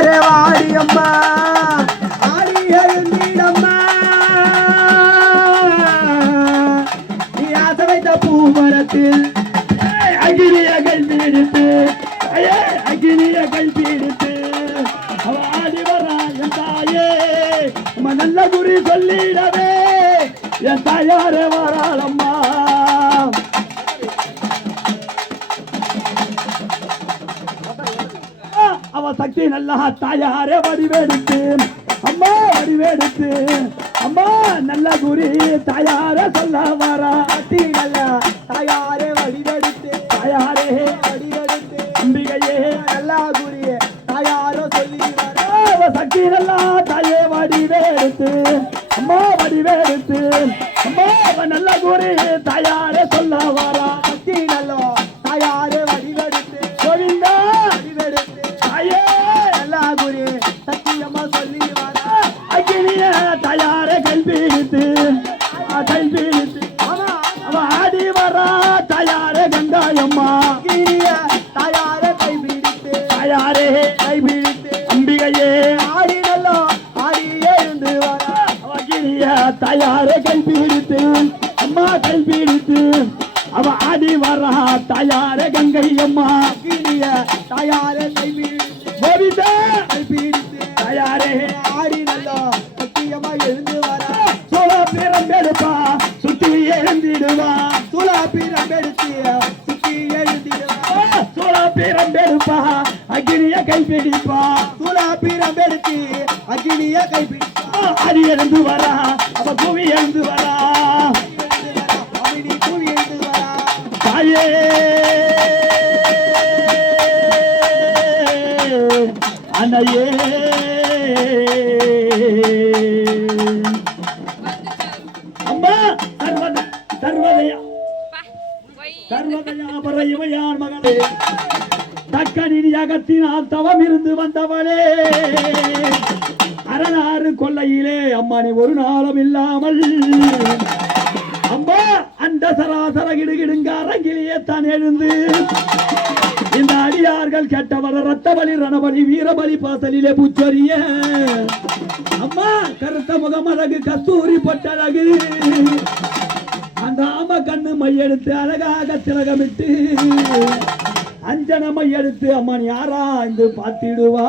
தாயாரே வாடி அம்மா ஆடி எழுந்திடம்மா. நீ ஆசை வைத்த பூமரத்தில் அகிலியகள் பீடித்து அகிலியகள் பீடித்து ஆடி வரா என் தாயே. நல்ல குறி சொல்லிடவே என் தாயாரே வராளம்மா. அவ சக்தி நல்லா தாயாரே வடிவெடுத்து அம்மா வடிவெடுத்து அம்மா நல்ல குறி தாயார சொல்ல வரா அத்தி நல்ல தாயாரே வடிவெடுத்து தாயாரே வடிவெடுத்து அம்பிகையே நல்லா குறிய. தாயாரோ சொல்லி வர அவ சக்தி நல்லா தாயே வடிவெடுத்து அம்மா வடிவெடுத்து அம்மா நல்ல குறி தாயாரே தாயாரே கல்பிடித்து அம்மா கல்பிடித்து அவ ஆடி வரா தாயாரே கங்கை அம்மா. கிரிய தாயாரே கைபிடித்து கோவிந்தா கைபிடித்து தாயாரே! ஆடி நல்லோ சத்தியம்மா எழுந்து வர. சோழ பேரம்பெடுப்பா சுத்தி எழுந்திடுவா. துலாபீரம் எடுத்து சுத்தி எழுந்திடுவா. சோழ அக்னிய கைப்பிடிப்பா துலாபீரம் எடுத்து அக்னிய கைபிடிப்பா அடி எழுந்து வரா. அவ புவி எழுந்து வரா தூவி எழுந்து வர தாயே. அன்னையே. அம்மா சர்வத சர்வதயா. சர்வதயாபர இமையான் மகளே. தக்க நிதியகத்தினால் தவம் இருந்து வந்தவளே. அரணாறு கொள்ளையிலே அம்மானி ஒரு நாளும் இல்லாமல். அம்மா அந்த சராசர கிடுகிடுங்க அரங்கிலேயே தான் எழுந்து. இந்த அடியார்கள் கெட்டவர் ரத்தபலி ரணபலி வீரபலி பாசலிலே புச்சொரிய. அம்மா கருத்த முகமழகு கஸ்தூரி பொட்டழகு. அந்த ஆம கண்ணு மையெடுத்து அழகாக திலகமிட்டு. அஞ்சன மையெடுத்து அம்மன் யாரா என்று பார்த்திடுவா